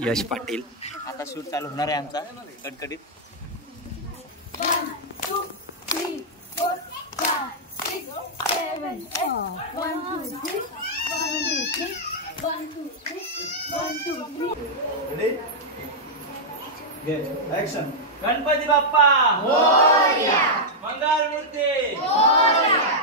यश पाटील। आता शूट चालू होणार आहे आमचा कडकडीत। 1 2 3 4 5 6 7 8 1 2 3 1 2 3 1 2 3 1 2 3 ready get action. Ganpati Bappa Morya, मंगल मूर्ती मोरया।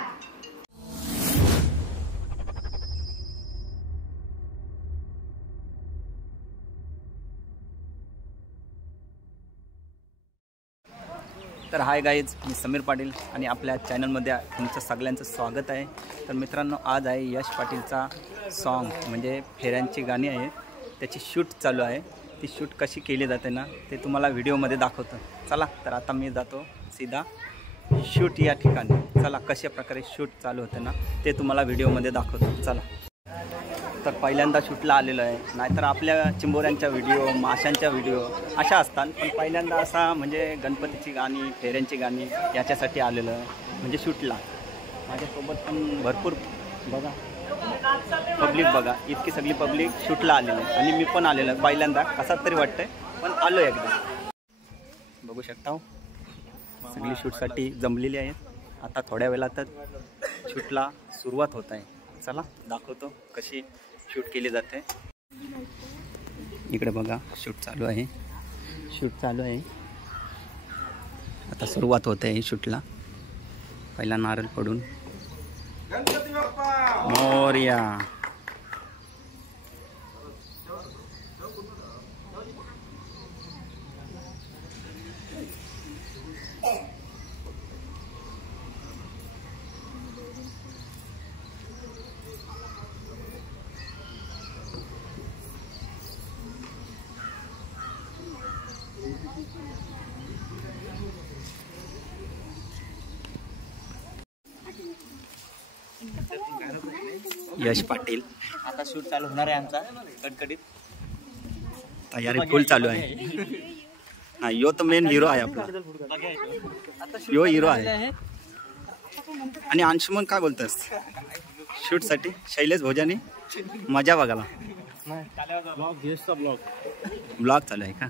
तर हाय गाईज, मी समीर पाटील आणि आपल्या चॅनलमध्ये तुमचं सगळ्यांचं स्वागत आहे। तर मित्रांनो, आज आहे यश पाटीलचा सॉन्ग म्हणजे फेऱ्यांची गाणी आहे, त्याची शूट चालू आहे। ती शूट कशी केली जाते ना ते तुम्हाला व्हिडिओमध्ये दाखवतो। चला तर आता मी जातो सीधा शूट या ठिकाणी। चला कशा प्रकारे शूट चालू होते ना ते तुम्हाला व्हिडिओमध्ये दाखवतो। चला तर पहिल्यांदा शूटला आलेलो आहे, नाहीतर आपल्या चिंबोऱ्यांच्या व्हिडिओ, माशांच्या व्हिडिओ अशा असतात, पण पहिल्यांदा असा म्हणजे गणपतीची गाणी, फेऱ्यांची गाणी याच्यासाठी आलेलो आहे म्हणजे शूटला। माझ्यासोबत पण भरपूर बघा पब्लिक, बघा इतकी सगळी पब्लिक शूटला आलेली आहे आणि मी पण आलेलो आहे पहिल्यांदा। कसा तरी वाटतंय पण आलो एकदा। बघू शकता सगळी शूटसाठी जमलेली आहेत। आता थोड्या वेळातच शूटला सुरुवात होत आहे। चला दाखवतो कशी शूट केली जाते। इकडे बघा शूट चालू आहे, शूट चालू आहे। आता सुरुवात होते आहे शूटला। पहिला नारळ पडून गणपती बाप्पा मोरया। यश पाटील। आता शूट चालू होणार आहे आमचा कडकडीत। तयारी फुल चालू आहे। हा यो तो मेन हिरो आहे आपला, यो हिरो आहे। आणि अंशुमन काय बोलतोस शूट साठी? शैलेश भोजानी मजा बघायला ब्लॉग चालू आहे का?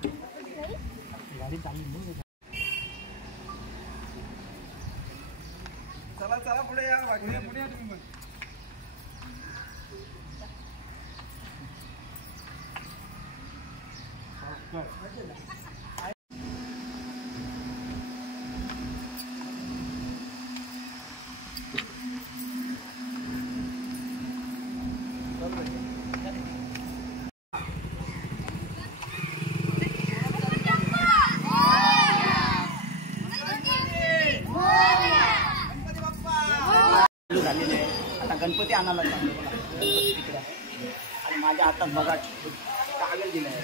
चला चला पुढे या, पुढे या तुम्ही। झालेले आहे। आता गणपती आणायला चाललो बघा, गणपती तिकडे आहे आणि माझ्या हातात बघा कागद दिलं आहे।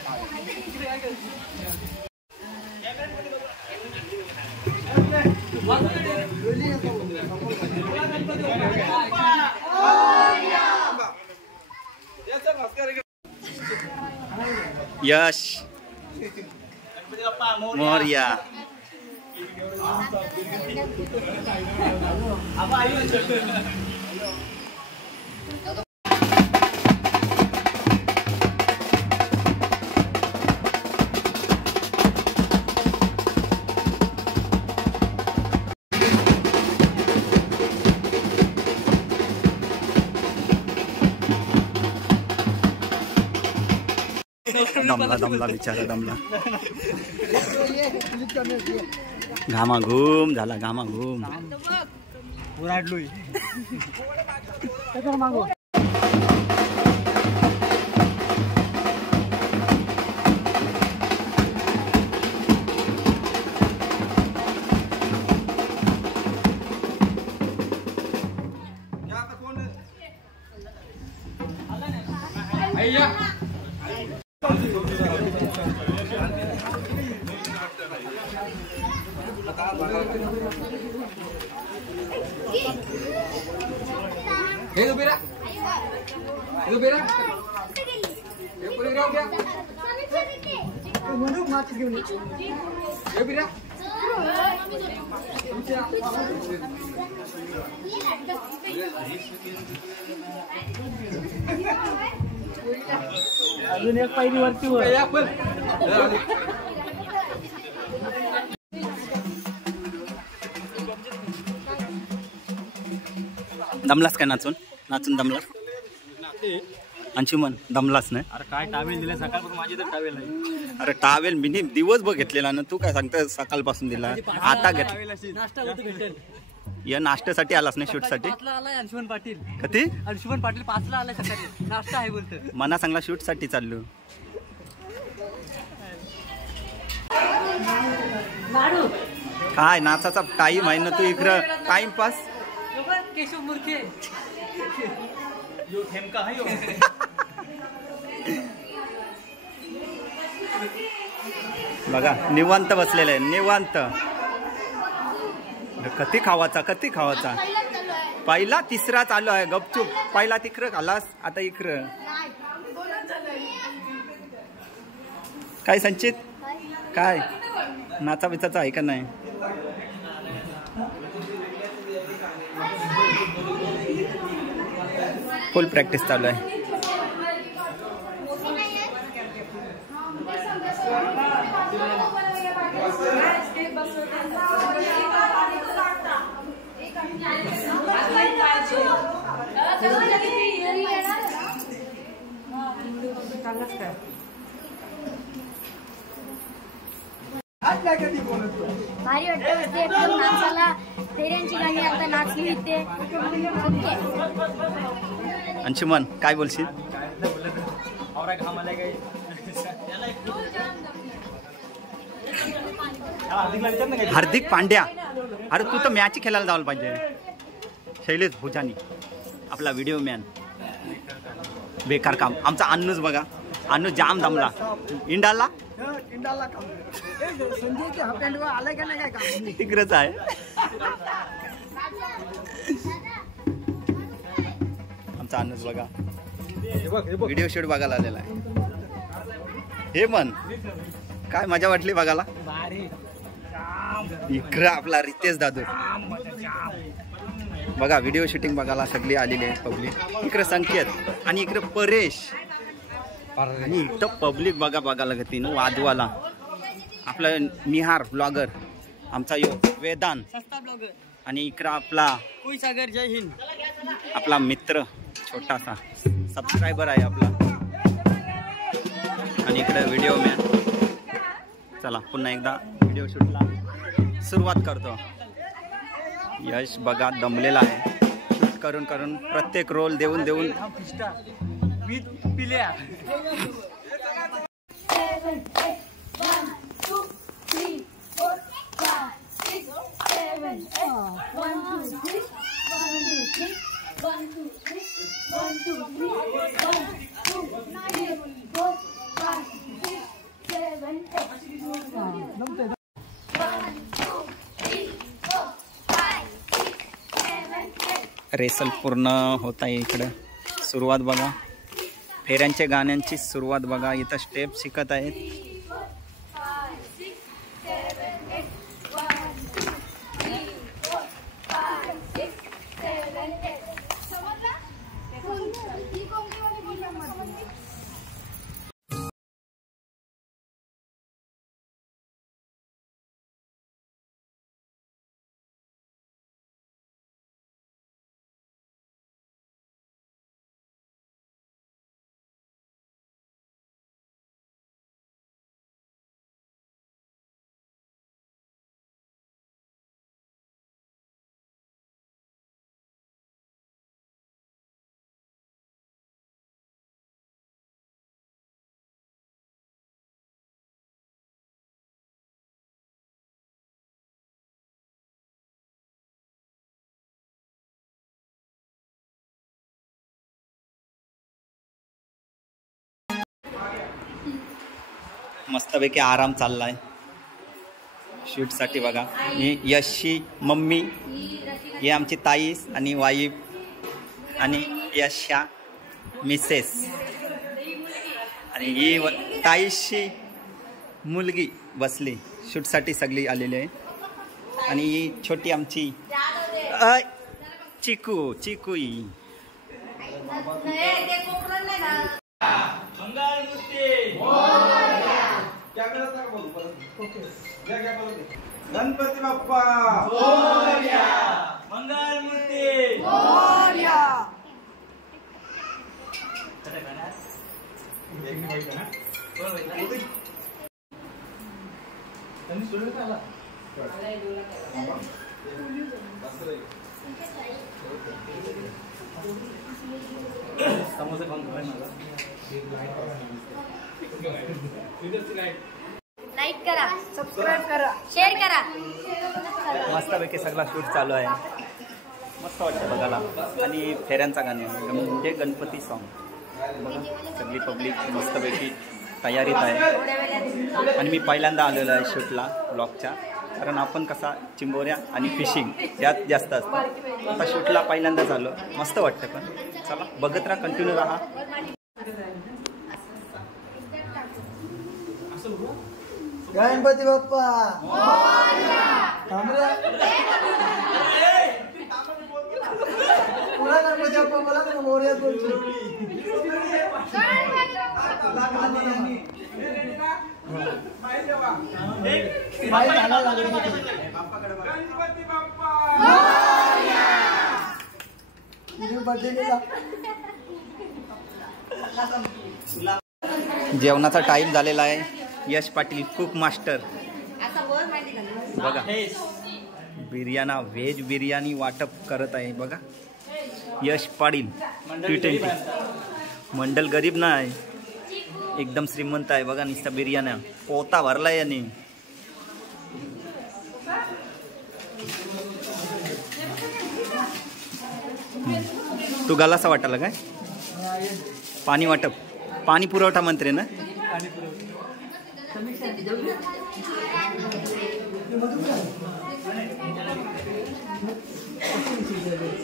यश गणपती बाप्पा मोरया। दमला दमला बिचारा दमला। घामाघूम झाला, घामाघूम। ओरडलोय। हे बेरा, हे बेरा, हे पुढे राहू द्या। म्हणून मातीच घेऊन ये बेरा। अजून एक पहिली वरती वर. या पण. दमलास काय नाचून नाचून दमलास अंशुमन दमलास नाही. अरे काय टावेल दिले सकाळपासून माझी तर टावेल आहे. अरे टावेल मी दिवसभर घेतलेला ना तू काय सांगता सकाळपासून दिला आता घेत नाश्ता होतो भेटेल. या नाश्त्यासाठी आलास नाही शूटसाठी. 5ला आलाय अंशुमन पाटील. कधी अंशुमन पाटील 5ला आलाय सकाळी. नाश्ता आहे बोलतो. मना चांगला शूटसाठी चाललो. काय नाचाचा टाईम आहे ना तू इकडं टाइमपास. केशव मुरखे यो ठेमका आहे यो. बघा निवांत बसलेलं आहे निवांत. कधी खावाचा पहिला तिसरा चालू आहे गपचूप. पहिला तिकडं खालास आता इकडं. काय संचित काय नाचा बिचाचा आहे का नाही. फुल प्रॅक्टिस चालू आहे. भारी वाटतं एकदम नाचाला. फेऱ्यांची गाणी आता नाचली इथे. अंशुमन काय बोलशील. हार्दिक पांड्या अरे तू तर मॅच खेळायला जायला पाहिजे. शैलेश भुजानी आपला व्हिडिओ मॅन. बेकार काम आमचा अन्नूच बघा. अन्नू जाम दमला. इंडाला तिकडेच आहे. आमचा अन्नूच बघा व्हिडिओ शूट बघायला आलेला आहे. हे मन काय मजा वाटली बघायला. इकडं आपला रितेश दादू बघा व्हिडिओ शूटिंग बघायला सगळी आलेली आहे पब्लिक. इकडे संकेत आणि इकडे परेश आणि इथं पब्लिक बघायला गती ना वादवाला. आपला निहार ब्लॉगर आमचा यो वेदांत आणि इकडं आपला सागर जय हिंद आपला मित्र छोटासा सबस्क्रायबर आहे आपला. आणि इकडे व्हिडिओ मॅन. चला पुन्हा एकदा व्हिडिओ शूटला सुरुवात करतो. यश बघा दमलेला आहे. शूट करून प्रत्येक रोल देऊन पिल्या. 7, 8, 1, 2, 3, 4, 5, 6, 7, 8, 1, 2, 3, 1, 2, 3, 1, 2, 3, 1, 2, 3, 1, 2, 3, 4, 5, 6, 7, 8. रेसल पूर्ण होत आहे. इकडं सुरुवात बघा. फेऱ्यांच्या गाण्यांची सुरुवात बघा. इथं स्टेप शिकत आहेत. मस्तपैकी आराम चाललाय शूटसाठी बघा. ही यशची मम्मी, ही आमची ताईस आणि वाईफ आणि यशा मिसेस आणि ही ताईशी मुलगी बसली. शूटसाठी सगळी आलेली आहे. आणि ही छोटी आमची चिकू चिकू गणपती बाप्पा मंगल मूर्ती लाईक करा, सबस्क्राईब करा, शेअर करा. मस्तपैकी सगळा शूट चालू आहे. मस्त वाटतं बघायला. आणि फेऱ्यांचा गाणे म्हणजे गणपती सॉन्ग बघा. सगळी पब्लिक मस्तपैकी तयारीत आहे. आणि मी पहिल्यांदा आलेलो आहे शूटला ब्लॉगच्या. कारण आपण कसा चिंबोऱ्या आणि फिशिंग यात जास्त असतं. आता शूटला पहिल्यांदाच आलो. मस्त वाटतं. पण चला बघत राहा, कंटिन्यू राहा. गणपती बाप्पा पुन्हा गणपती बाप्पा मला ना मोर्या बोलतो. जेवणाचा टाईम झालेला आहे. यश पाटील कुक मास्टर बघा बिर्याणा व्हेज बिर्याणी वाटप करत आहे बघा. यश पाटील T20. मंडल गरीब नाही, एकदम श्रीमंत आहे बघा. नुसता बिर्याण्या पोता भरला याने. तू गालासा वाटायला काय? पाणी वाटप, पाणी पुरवठा मंत्री ना.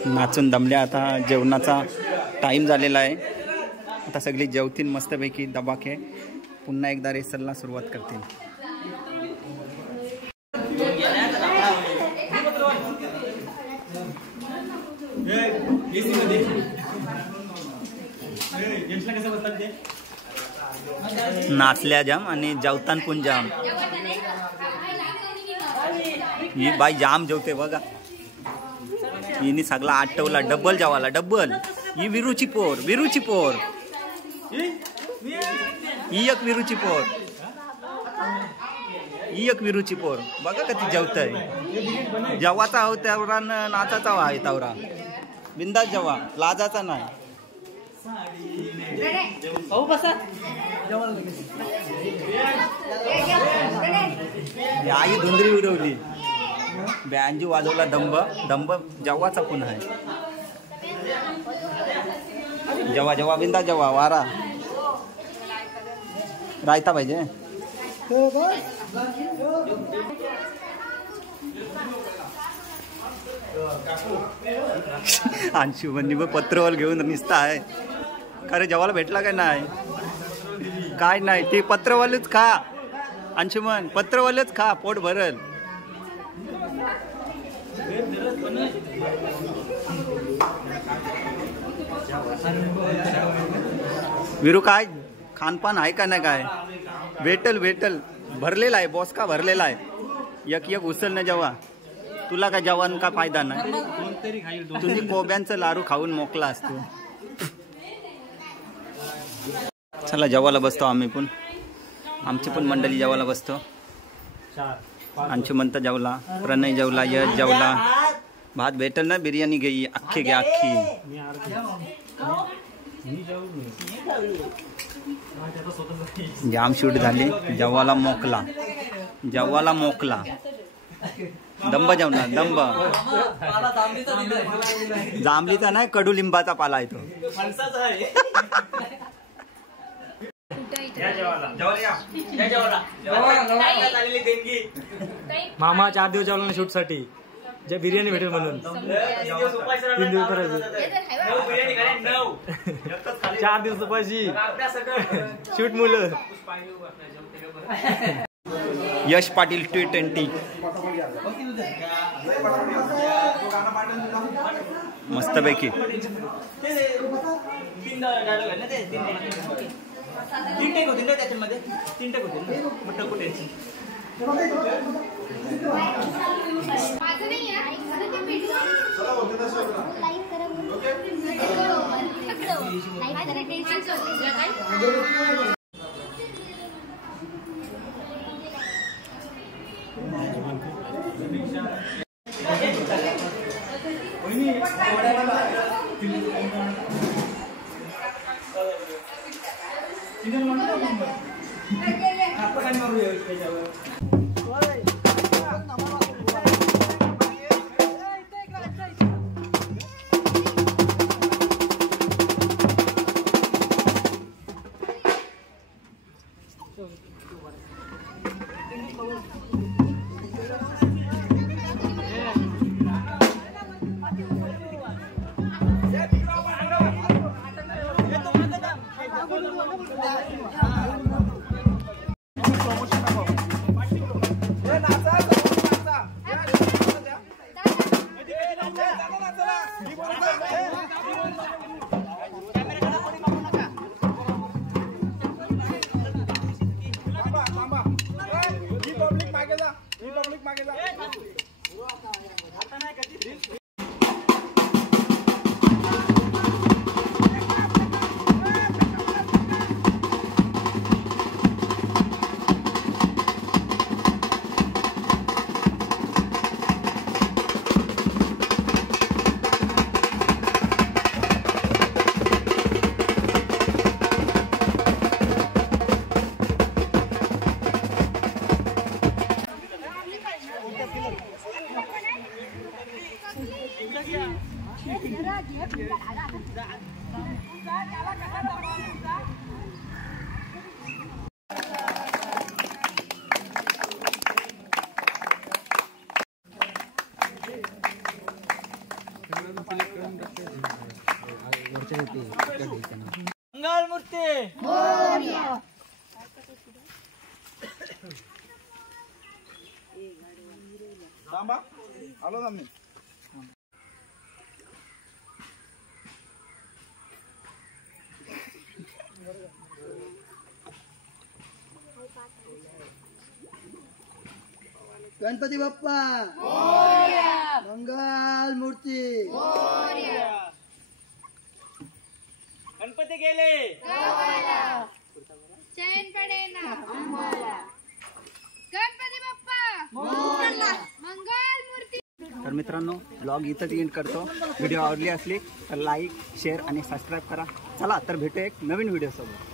नाचून दमल्या. आता जेवणाचा टाईम झालेला आहे. आता सगळी जेवतील मस्तपैकी दबाखे. पुन्हा एकदा रेसलला सुरुवात करतील. नाचल्या जाम आणि जेवतान पण जाम. ही बाई जाम जेवते बघा. हिने सगळा आटवला. Double जेवाला, double. ही विरूची पोर, विरूची पोर. ही एक विरूची पोर, ही एक विरूची पोर बघा कधी जेवतय. जेवाचा हो तेवढा, नाचाचा आहे तेवढा. बिंदास जेवा, लाजाचा नाही. आई धुंदरी उडवली. बँजू वाजवला. दंब दंब जेव्हाचा पुन्हा आहे. जेव्हा जेव्हा बिंदा जेव्हा वारा. रायता पाहिजे. अंशुमनी मग पत्रवाल घेऊन निसता आहे. खरे जेवायला भेटला काय नाही? काय नाही, ते पत्रवालेच खा. अंशुमन पत्रवालेच खा, पोट भरल. विरू काय खानपान आहे का नाही? काय भेटल भेटल. भरलेला आहे, बॉस का भरलेला आहे. एक एक उचल ना जेव्हा. तुला काय जेवण का फायदा नाही? तुम्ही कोब्यांचं लारू खाऊन मोकला असतो. चला जेवायला बसतो आम्ही पण. आमची पण मंडळी जेवायला बसतो. अंशुमंत जेवला, प्रणय जेवला, यश जेवला. भात भेटल ना, बिर्याणी घे अख्खी घ्या अख्खी. जाम शूट झाली. जेवायला मोकला, जेवायला मोकला. दंब जेवणार, दंब. जांभळीचा नाही, कडुलिंबाचा पाला आहे तो. मामा 4 दिवस जेवला शूट साठी. जे बिर्याणी भेटेल म्हणून 3 दिवस करायचं. 4 दिवस उपाशी शूट मुलं. यश पाटील T20. मस्तपैकी. तीन टेक होतील त्याच्यामध्ये. 3 टेक होतील. माझं नाही आहे चला ओके तसं लाईक करा ओके लाईक करा टेन्शन काय मंगल मूर्ती थांबा आलो ना मी गणपती बाप्पा मंगल मूर्ती गणपती गेले चैन पडे ना गणपती बाप्पा मंगल मूर्ती. तर मित्रांनो ब्लॉग इथंच एंड करतो. व्हिडिओ आवडली असली तर लाईक शेअर आणि सबस्क्राईब करा. चला तर भेटू एक नवीन व्हिडिओ सोबत.